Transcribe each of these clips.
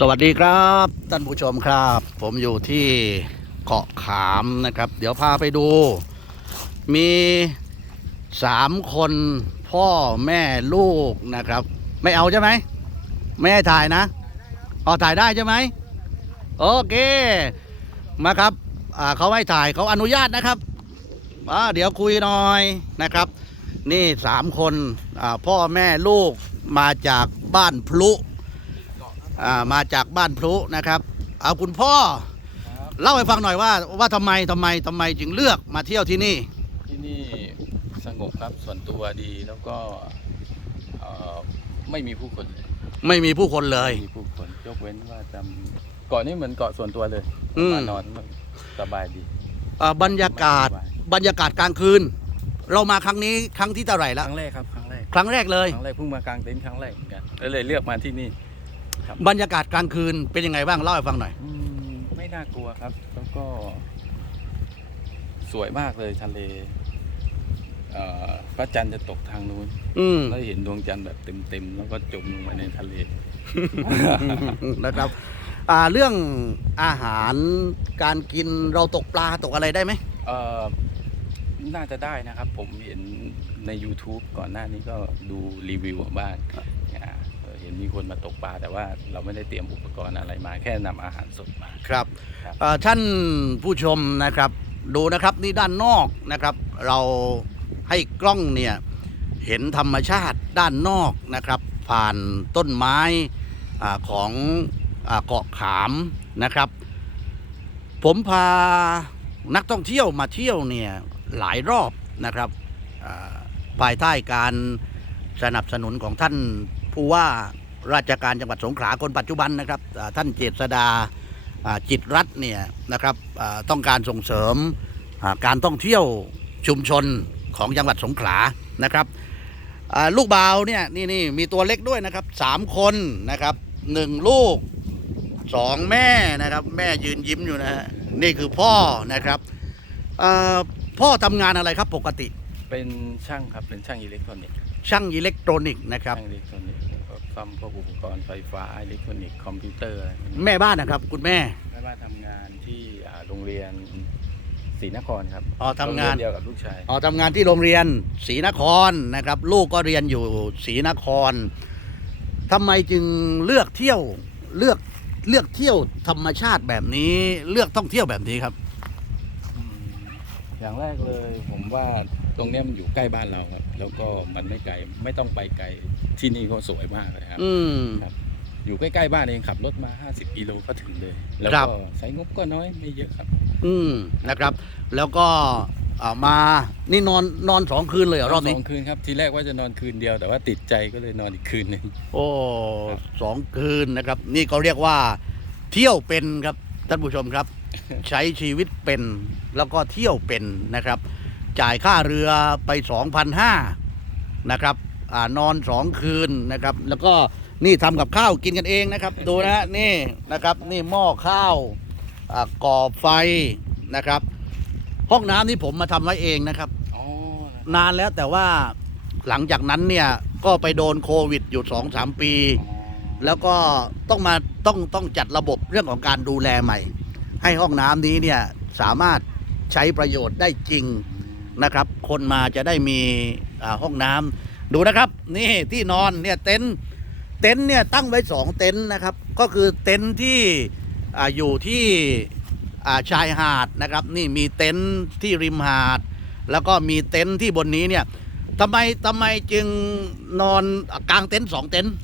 สวัสดีครับท่านผู้ชมครับ ผมอยู่ที่เกาะขามนะครับ เดี๋ยวพาไปดู มีสามคนพ่อแม่ลูกนะครับ ไม่เอาใช่ไหมไม่ให้ถ่ายนะอ๋อถ่ายได้ใช่ไหมโอเคมาครับเขาให้ถ่ายเขาอนุญาตนะครับเดี๋ยวคุยหน่อยนะครับ นี่สามคนพ่อแม่ลูกมาจากบ้านพลุ อ่ามาจากบ้านพลุนะครับ เอาคุณพ่อ เล่าให้ฟังหน่อยว่าว่าทำไมทำไมทำไมจึงเลือกมาเที่ยวที่นี่ที่นี่สงบครับส่วนตัวดีแล้วก็เอ่อไม่มีผู้คนเลยไม่มีผู้คนเลย ไม่มีผู้คนยกเว้นว่าจำเกาะนี้เหมือนเกาะส่วนตัวเลยอืม มานอนสบายดีอ่าบรรยากาศสบายบรรยากาศกลางคืน เรามาครั้งนี้ครั้งที่เท่าไหร่คแล้วรั้งแรกครับครั้งแรกครั้งแรกเลย ครั้งแรกเพิ่งมากางเต็นท์ครั้งแรกเหมือนกันก็เลยเลือกมาที่นี่ บรรยากาศกลางคืนเป็นยังไงบ้างเล่าให้ฟังหน่อย อืมไม่น่ากลัวครับ แล้วก็ สวยมากเลยทะเลเอ่อพระจันทร์จะตกทางนู้นอืม แล้วเห็นดวงจันทร์แบบเต็มๆแล้วก็จมลงไปในทะเล นะครับอ่าเรื่องอาหารการกินเราตกปลาตกอะไรได้ไหมเอ่อน่าจะได้นะครับ ผมเห็นใน YouTube ก่อนหน้านี้ก็ดูรีวิวมาบ้างอ่าเออ เห็นมีคนมาตกปลาแต่ว่าเราไม่ได้เตรียมอุปกรณ์อะไรมา แค่นำอาหารสดมา ครับครับ เอ่อท่านผู้ชมนะครับ ดูนะครับนี่ด้านนอกนะครับ เราให้กล้องเนี่ยเห็นธรรมชาติด้านนอกนะครับ ผ่านต้นไม้อาของอาเกาะขามนะครับ ผมพานักท่องเที่ยวมาเที่ยวเนี่ยหลายรอบนะครับอ่าภายใต้การสนับสนุนของท่าน ผู้ว่าราชการจังหวัดสงขลาคนปัจจุบันนะครับท่านเจษดาจิตรรัฐเนี่ยนะครับต้องการส่งเสริมการท่องเที่ยวชุมชนของจังหวัดสงขลานะครับลูกบาวเนี่ยนี่นี่มีตัวเล็กด้วยนะครับสามคนนะครับหนึ่งลูกสองแม่นะครับแม่ยืนยิ้มอยู่นะฮะนี่คือพ่อนะครับพ่อทำงานอะไรครับปกติ เป็นช่างครับ เป็นช่างอิเล็กทรอนิกส์ช่างอิเล็กทรอนิกส์นะครับ ช่างอิเล็กทรอนิกส์ก็ซ่อมพวกอุปกรณ์ไฟฟ้าอิเล็กทรอนิกส์คอมพิวเตอร์อะไรพวกนี้แม่บ้านนะครับ คุณแม่ แม่บ้านทำงานที่อ่าโรงเรียนศรีนครครับอ๋อทำงาน โรเรียเดียวกับลูกชาย อ๋อทำงานที่โรงเรียนศรีนครนะครับ ลูกก็เรียนอยู่ศรีนครทำไมจึงเลือกเที่ยวเลือกเลือกเที่ยวธรรมชาติแบบนี้ เลือกท่องเที่ยวแบบนี้ครับ อืมอย่างแรกเลยผมว่า ตรงเนี้ยมันอยู่ใกล้บ้านเราครับ แล้วก็มันไม่ไกลไม่ต้องไปไกลที่นี่ก็สวยมากเลยครับ อืม อยู่ใกล้ๆบ้านเองขับรถมา 50กิโลก็ถึงเลย แล้วครัก็บใช้งบก็น้อยไม่เยอะครับอืมนะครับ แล้วก็อ่ามานี่นอนนอนสองคืนเลยเหรอรอบนี้ สองคืนครับทีแรกว่าจะนอนคืนเดียวแต่ว่าติดใจก็เลยนอนอีกคืนหนึ่ง โอ้สองคืนนะครับ นี่เขาเรียกว่า เที่ยวเป็นครับท่านผู้ชมครับ ใช้ชีวิตเป็นแล้วก็เที่ยวเป็นนะครับ จ่ายค่าเรือไป 2,500นะครับอ่านอนสองคืนนะครับ แล้วก็นี่ทำกับข้าวกินกันเองนะครับ ดูนะฮะนี่นะครับนี่หม้อข้าวอ่าก่อไฟนะครับ ห้องน้ำนี่ผมมาทำไว้เองนะครับอ๋อนานแล้วแต่ว่าหลังจากนั้นเนี่ยก็ไปโดนโควิดอยู่สองสามปี แล้วก็ต้องมาต้องต้องจัดระบบเรื่องของการดูแลใหม่ ให้ห้องน้ำนี้เนี่ยสามารถใช้ประโยชน์ได้จริง นะครับ คนมาจะได้มีห้องน้ำดูนะครับ นี่ที่นอนเนี่ยเต็นท์เต็นท์เนี่ยตั้งไว้สองเต็นท์นะครับ ก็คือเต็นท์ที่ออยู่ที่ชายหาดนะครับ นี่มีเต็นท์ที่ริมหาด แล้วก็มีเต็นท์ที่บนนี้เนี่ยทำไมทำไมจึงนอนกลางเต็นท์สองเต็นท์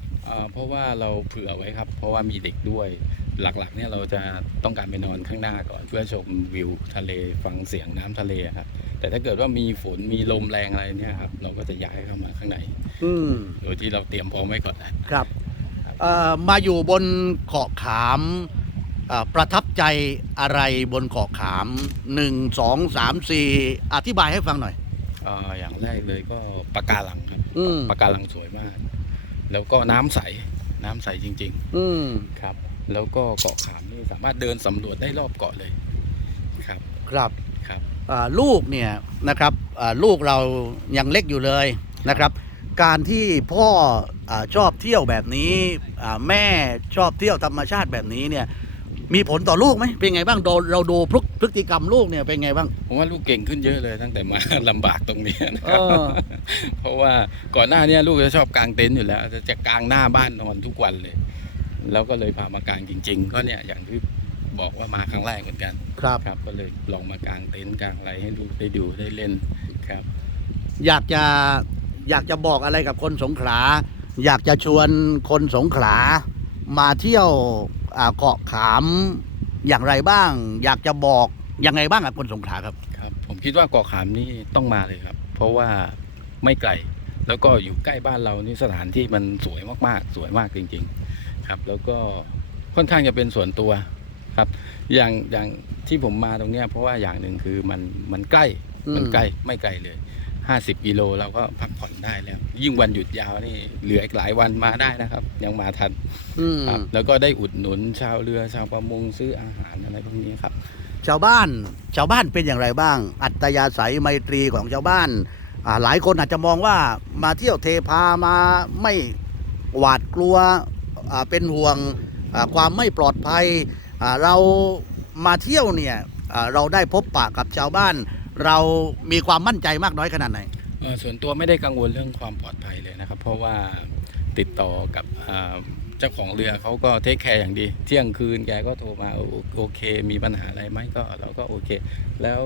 เพราะว่าเราเผื่อไว้ครับ เพราะว่ามีเด็กด้วย หลักๆเนี่ยเราจะต้องการไปนอนข้างหน้าก่อนเพื่อชมวิวทะเลฟังเสียงน้ำทะเลครับ แต่ถ้าเกิดว่ามีฝนมีลมแรงอะไรเนี่ยครับเราก็จะย้ายเข้ามาข้างในอืมโดยที่เราเตรียมพร้อมไว้ก่อนนะครับครับเอ่อมาอยู่บนเกาะขามเอ่อประทับใจอะไรบนเกาะขามหนึ่งสองสามสี่อธิบายให้ฟังหน่อยอ่าอย่างแรกเลยก็ปะการังครับอืมปะการังสวยมาก แล้วก็น้ำใสน้ำใสจริงอืมๆครับ แล้วก็เกาะขามนี่สามารถเดินสำรวจได้รอบเกาะเลยครับครับครับอ่าลูกเนี่ยนะครับอ่าลูกเรายังเล็กอยู่เลยนะครับ การที่พ่ออาชอบเที่ยวแบบนี้อ่าแม่ชอบเที่ยวธรรมชาติแบบนี้เนี่ยมีผลต่อลูกไหมเป็นไงบ้างโดนเราดูพฤพฤติกรรมลูกเนี่ยเป็นไงบ้างผมว่าลูกเก่งขึ้นเยอะเลยตั้งแต่มาลำบากตรงนี้นะเอครับอเพราะว่าก่อนหน้าเนี้ลูกจะชอบกางเต็นท์อยู่แล้วจะจะกางหน้าบ้านนอนทุกวันเลย แล้วก็เลยพามากางจริง ๆ ก็เนี่ยอย่างที่บอกว่ามาครั้งแรกเหมือนกันครับ ครับ ก็เลยลองมากางเต็นท์กางอะไรให้ลูกได้ดูได้เล่นครับ อยากจะอยากจะบอกอะไรกับคนสงขลา อยากจะชวนคนสงขลา มาเที่ยวอ่าเกาะขามอย่างไรบ้าง อยากจะบอกยังไงบ้างกับคนสงขลาครับ ครับผมคิดว่าเกาะขามนี่ต้องมาเลยครับ เพราะว่าไม่ไกลแล้วก็อยู่ใกล้บ้านเรานี่สถานที่มันสวยมากๆ สวยมากจริง ๆ ครับ แล้วก็ค่อนข้างจะเป็นส่วนตัวครับ อย่างอย่างที่ผมมาตรงเนี้ยเพราะว่าอย่างหนึ่งคือมันมันใกล้อืมมันใกล้ไม่ไกลเลยห้าสิบกิโลเราก็พักผ่อนได้แล้ว ยิ่งวันหยุดยาวนี่เหลืออีกหลายวันมาได้นะครับ ยังมาทันอืมครับแล้วก็ได้อุดหนุนชาวเรือชาวประมงซื้ออาหารอะไรพวกนี้ครับ ชาวบ้านชาวบ้านเป็นอย่างไรบ้าง อัตยาศัยไมตรีของชาวบ้านอ่าหลายคนอาจจะมองว่ามาเที่ยวเทพามาไม่หวาดกลัวอ่า เป็นห่วงความไม่ปลอดภัยเรามาเที่ยวเนี่ยเราได้พบปะกับชาวบ้าน เรามีความมั่นใจมากน้อยขนาดไหนส่วนตัวไม่ได้กังวลเรื่องความปลอดภัยเลยนะครับ เพราะว่าติดต่อกับเจ้าของเรือเขาก็เทคแคร์อย่างดี เที่ยงคืนแกก็โทรมาโอเค มีปัญหาอะไรไหมก็เราก็โอเค แล้ว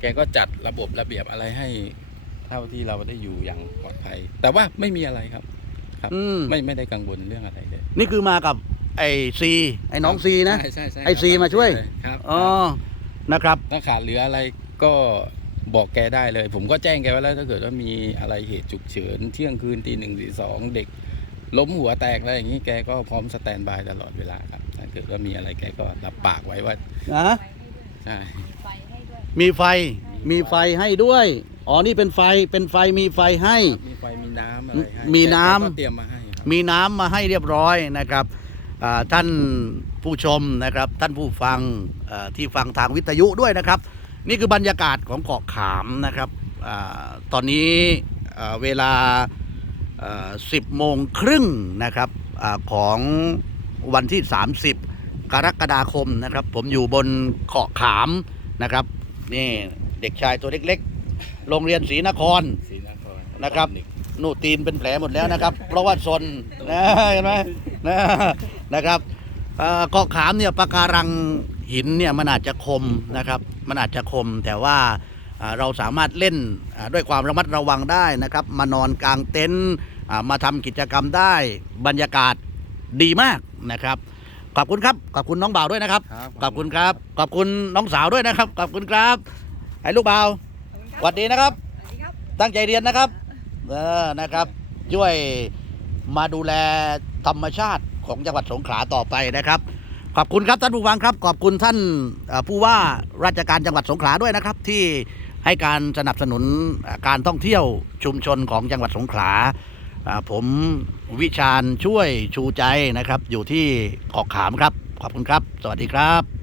แกก็จัดระบบระเบียบอะไรให้เท่าที่เราได้อยู่อย่างปลอดภัย แต่ว่าไม่มีอะไรครับ ครับอืมไม่ไม่ได้กังวลเรื่องอะไรเลยนี่คือมากับไอ้ซีไอ้น้องซีนะ ใช่ใช่ใช่ไอ้ครับซีมาช่วย ครับอ๋อนะครับ ถ้าขาดเหลืออะไรก็บอกแกได้เลย ผมก็แจ้งแกไว้แล้วถ้าเกิดว่ามีอะไรเหตุฉุกเฉินเที่ยงคืนตีหนึ่งตีสองเด็ก ล้มหัวแตกอะไรอย่างนี้แกก็พร้อมสแตนบายตลอดเวลาครับถ้าเกิดว่ามีอะไรแกก็รับปากไว้ว่านะ ใช่ไฟให้ด้วยมีไฟมีไฟให้ด้วยอ๋อ นี่เป็นไฟ เป็นไฟ มีไฟให้ มีไฟมีน้ำอะไรให้มีน้ำแกก็เตรียมมาให้ครับ มีน้ำมาให้เรียบร้อยนะครับอ่าท่านผู้ชมนะครับ ท่านผู้ฟังอ่าที่ฟังทางวิทยุด้วยนะครับ นี่คือบรรยากาศของเกาะขามนะครับอาตอนนี้อ่าเวลาสิบโมงครึ่งนะครับอาของวันที่ 30 กรกฎาคมนะครับ ผมอยู่บนเกาะขามนะครับ นี่เด็กชายตัวเล็กๆ โรงเรียนศรีนครศรีนครนะครับหนูตีนเป็นแผลหมดแล้วนะครับ เพราะว่าซนนะเห็นไหมนะนะครับเอ่อเกาะขามเนี่ยปะการังหินเนี่ยมันอาจจะคมนะครับมันอาจจะคมแต่ว่าอ่าเราสามารถเล่นอ่าด้วยความระมัดระวังได้นะครับ มานอนกลางเต็นท์อ่ามาทำกิจกรรมได้บรรยากาศดีมากนะครับ ขอบคุณครับ ขอบคุณน้องบ่าวด้วยนะครับครับขอบคุณครับ ขอบคุณน้องสาวด้วยนะครับ ขอบคุณครับไอ้ลูกบ่าว สวัสดีนะครับ ตั้งใจเรียนนะครับเออนะครับ ช่วยมาดูแลธรรมชาติของจังหวัดสงขลาต่อไปนะครับ ขอบคุณครับท่านผู้ฟังครับ ขอบคุณท่านผู้ว่าราชการจังหวัดสงขลาด้วยนะครับ ที่ให้การสนับสนุนการท่องเที่ยวชุมชนของจังหวัดสงขลาผมวิชาญช่วยชูใจนะครับ อยู่ที่เกาะขามครับ ขอบคุณครับ สวัสดีครับ